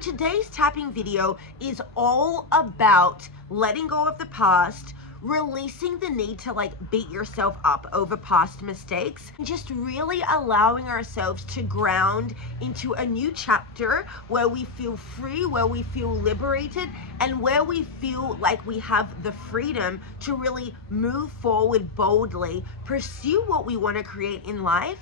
Today's tapping video is all about letting go of the past, releasing the need to beat yourself up over past mistakes, and just really allowing ourselves to ground into a new chapter where we feel free, where we feel liberated, and where we feel like we have the freedom to really move forward boldly, pursue what we want to create in life,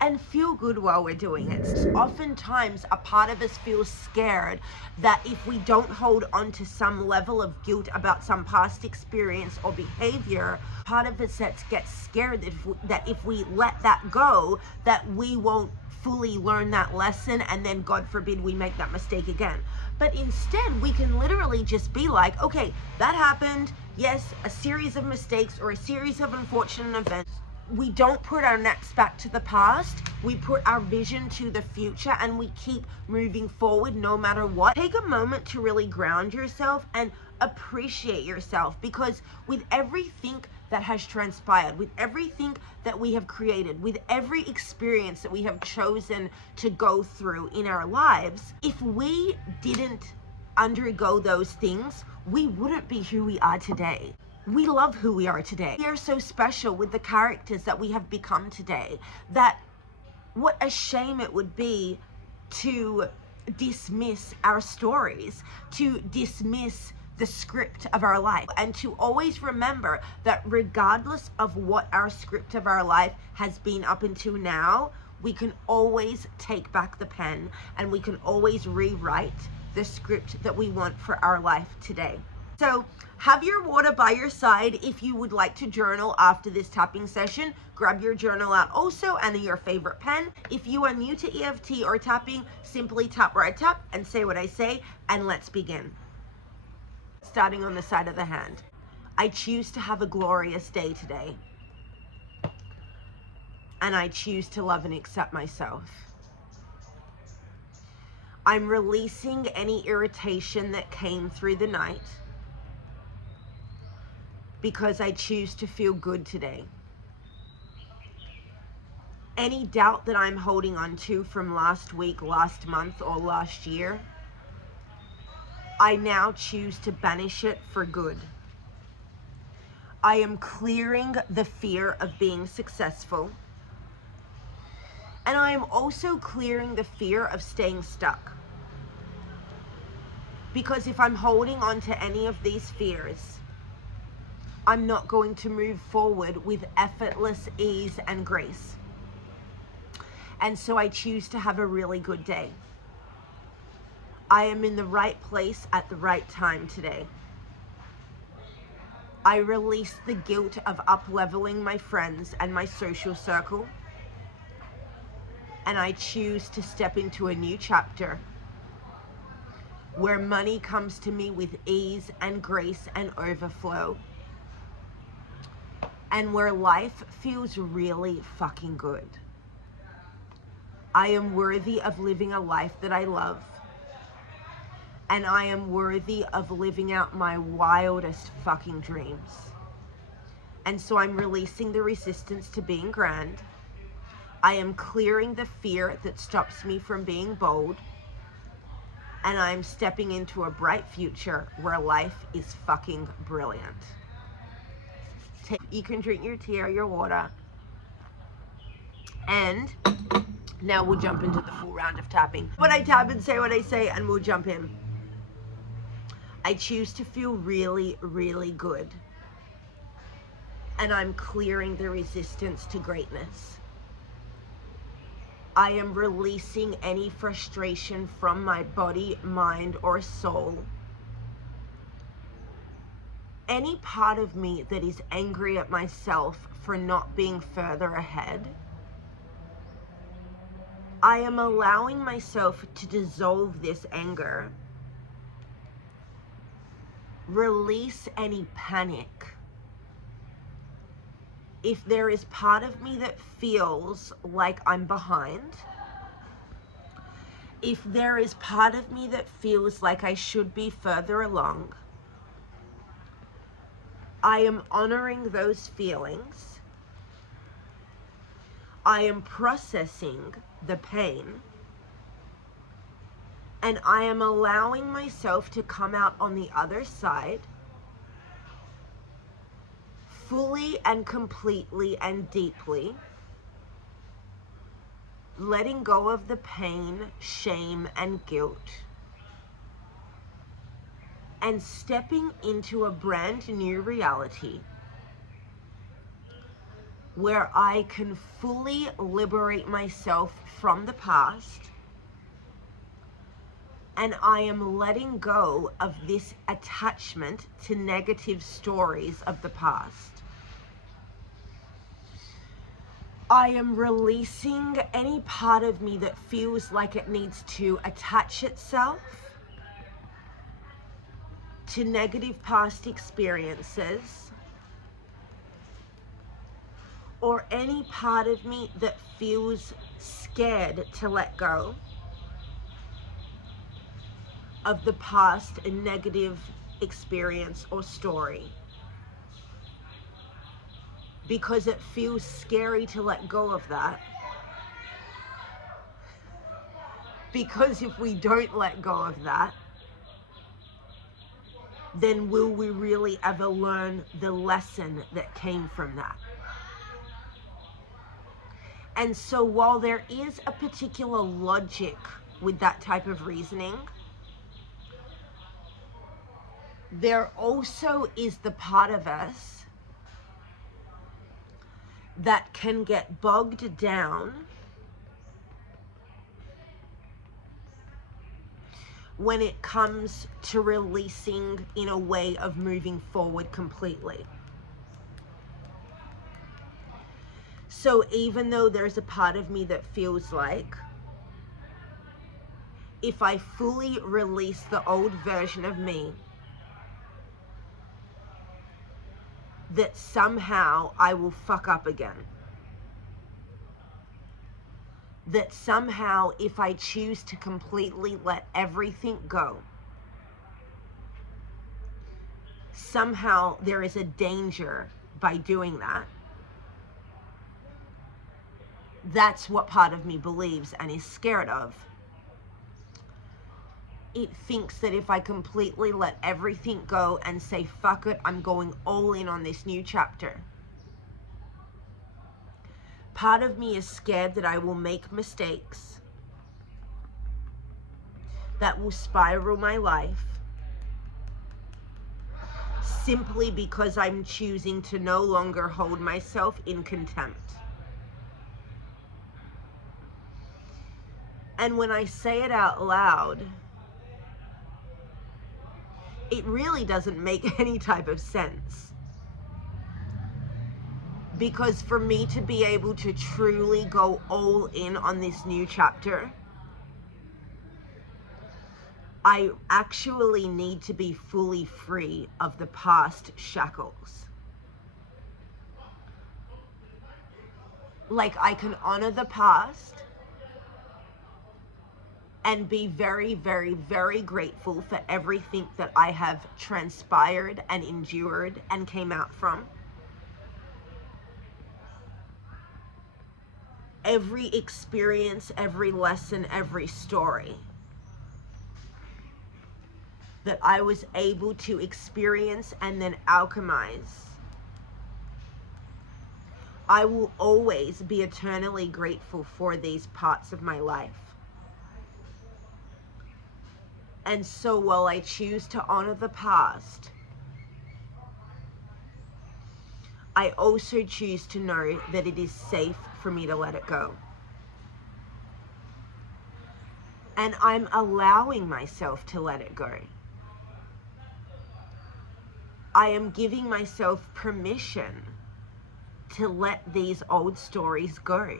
and feel good while we're doing it. Oftentimes, a part of us feels scared that if we don't hold on to some level of guilt about some past experience or behavior, part of us gets scared that if we let that go, that we won't fully learn that lesson, and then God forbid we make that mistake again. But instead, we can literally just be like, okay, that happened. Yes, a series of mistakes or a series of unfortunate events. We don't put our necks back to the past. We put our vision to the future, and we keep moving forward no matter what. Take a moment to really ground yourself and appreciate yourself, because with everything that has transpired, with everything that we have created, with every experience that we have chosen to go through in our lives, if we didn't undergo those things, we wouldn't be who we are today. We love who we are today. We are so special with the characters that we have become today, that what a shame it would be to dismiss our stories, to dismiss the script of our life, and to always remember that regardless of what our script of our life has been up until now, we can always take back the pen and we can always rewrite the script that we want for our life today. So have your water by your side if you would like to journal after this tapping session. Grab your journal out also, and your favorite pen. If you are new to EFT or tapping, simply tap where I tap and say what I say, and let's begin. Starting on the side of the hand. I choose to have a glorious day today. And I choose to love and accept myself. I'm releasing any irritation that came through the night, because I choose to feel good today. Any doubt that I'm holding on to from last week, last month, or last year, I now choose to banish it for good. I am clearing the fear of being successful. And I am also clearing the fear of staying stuck. Because if I'm holding on to any of these fears, I'm not going to move forward with effortless ease and grace. And so I choose to have a really good day. I am in the right place at the right time today. I release the guilt of up-leveling my friends and my social circle. And I choose to step into a new chapter where money comes to me with ease and grace and overflow. And where life feels really fucking good. I am worthy of living a life that I love. And I am worthy of living out my wildest fucking dreams. And so I'm releasing the resistance to being grand. I am clearing the fear that stops me from being bold. And I'm stepping into a bright future where life is fucking brilliant. You can drink your tea or your water. And now we'll jump into the full round of tapping. What I tap and say what I say, and we'll jump in. I choose to feel really, really good. And I'm clearing the resistance to greatness. I am releasing any frustration from my body, mind, or soul. Any part of me that is angry at myself for not being further ahead, I am allowing myself to dissolve this anger. Release any panic. If there is part of me that feels like I'm behind, if there is part of me that feels like I should be further along, I am honoring those feelings. I am processing the pain. And I am allowing myself to come out on the other side fully and completely and deeply, letting go of the pain, shame, and guilt, and stepping into a brand new reality where I can fully liberate myself from the past, and I am letting go of this attachment to negative stories of the past. I am releasing any part of me that feels like it needs to attach itself to negative past experiences, or any part of me that feels scared to let go of the past and negative experience or story, because it feels scary to let go of that. Because if we don't let go of that, then will we really ever learn the lesson that came from that? And so while there is a particular logic with that type of reasoning, there also is the part of us that can get bogged down when it comes to releasing in a way of moving forward completely. So even though there's a part of me that feels like if I fully release the old version of me, that somehow I will fuck up again. That somehow if I choose to completely let everything go, somehow there is a danger by doing that. That's what part of me believes and is scared of. It thinks that if I completely let everything go and say, fuck it, I'm going all in on this new chapter. Part of me is scared that I will make mistakes that will spiral my life, simply because I'm choosing to no longer hold myself in contempt. And when I say it out loud, it really doesn't make any type of sense. Because for me to be able to truly go all in on this new chapter, I actually need to be fully free of the past shackles. Like, I can honor the past and be very, very, very grateful for everything that I have transpired and endured and came out from. Every experience, every lesson, every story that I was able to experience and then alchemize, I will always be eternally grateful for these parts of my life. And so while I choose to honor the past, I also choose to know that it is safe for me to let it go. And I'm allowing myself to let it go. I am giving myself permission to let these old stories go.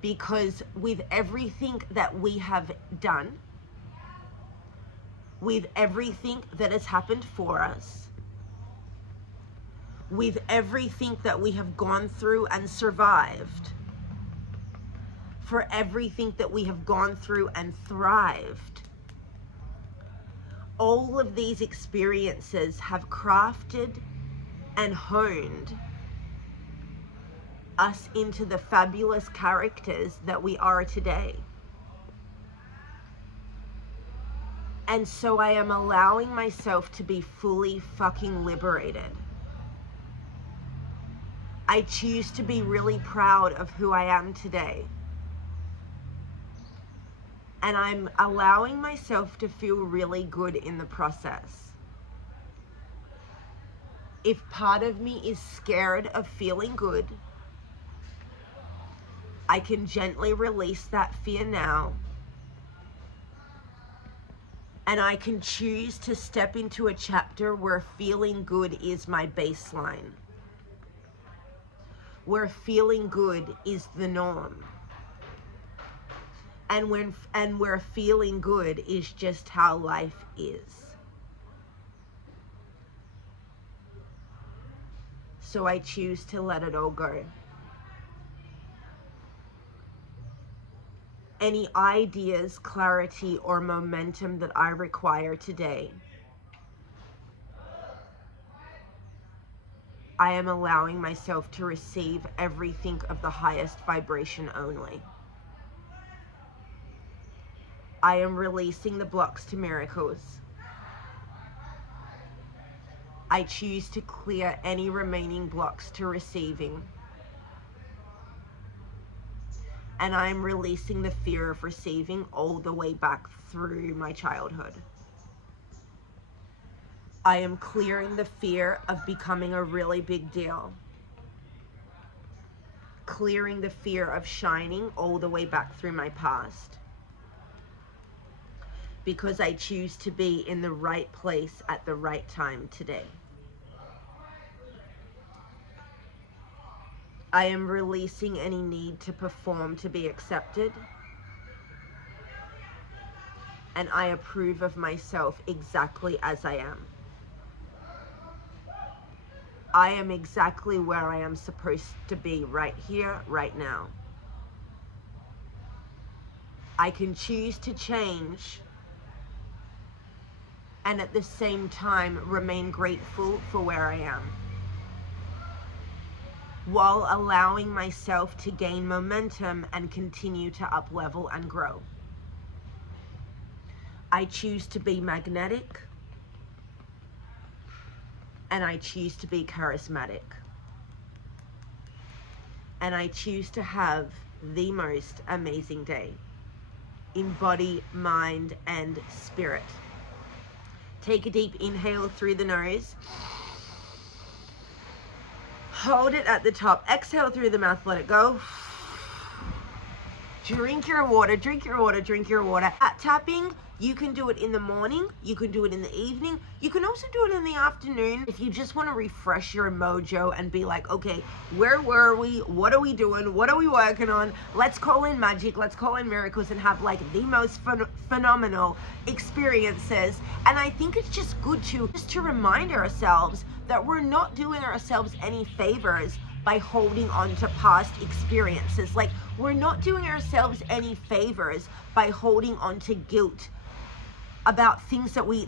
Because with everything that we have done, with everything that has happened for us, with everything that we have gone through and survived, for everything that we have gone through and thrived, all of these experiences have crafted and honed us into the fabulous characters that we are today. And so I am allowing myself to be fully fucking liberated. I choose to be really proud of who I am today. And I'm allowing myself to feel really good in the process. If part of me is scared of feeling good, I can gently release that fear now. And I can choose to step into a chapter where feeling good is my baseline. Where feeling good is the norm. And where feeling good is just how life is. So I choose to let it all go. Any ideas, clarity, or momentum that I require today, I am allowing myself to receive everything of the highest vibration only. I am releasing the blocks to miracles. I choose to clear any remaining blocks to receiving. And I'm releasing the fear of receiving all the way back through my childhood. I am clearing the fear of becoming a really big deal. Clearing the fear of shining all the way back through my past. Because I choose to be in the right place at the right time today. I am releasing any need to perform to be accepted. And I approve of myself exactly as I am. I am exactly where I am supposed to be right here, right now. I can choose to change and at the same time remain grateful for where I am, while allowing myself to gain momentum and continue to up level and grow. I choose to be magnetic, and I choose to be charismatic, and I choose to have the most amazing day in body, mind, and spirit. Take a deep inhale through the nose. Hold it at the top. Exhale through the mouth, let it go. Drink your water, drink your water, drink your water. At tapping, you can do it in the morning, you can do it in the evening, you can also do it in the afternoon. If you just want to refresh your mojo and be like, okay, where were we? What are we doing? What are we working on? Let's call in magic, let's call in miracles and have like the most phenomenal experiences. And I think it's just good to remind ourselves that we're not doing ourselves any favors by holding on to past experiences. Like, we're not doing ourselves any favors by holding on to guilt about things that we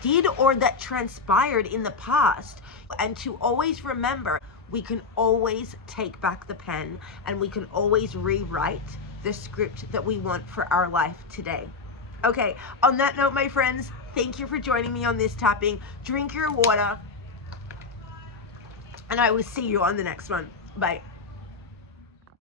did or that transpired in the past. And to always remember, we can always take back the pen and we can always rewrite the script that we want for our life today. Okay, on that note, my friends, thank you for joining me on this tapping. Drink your water, and I will see you on the next one. Bye.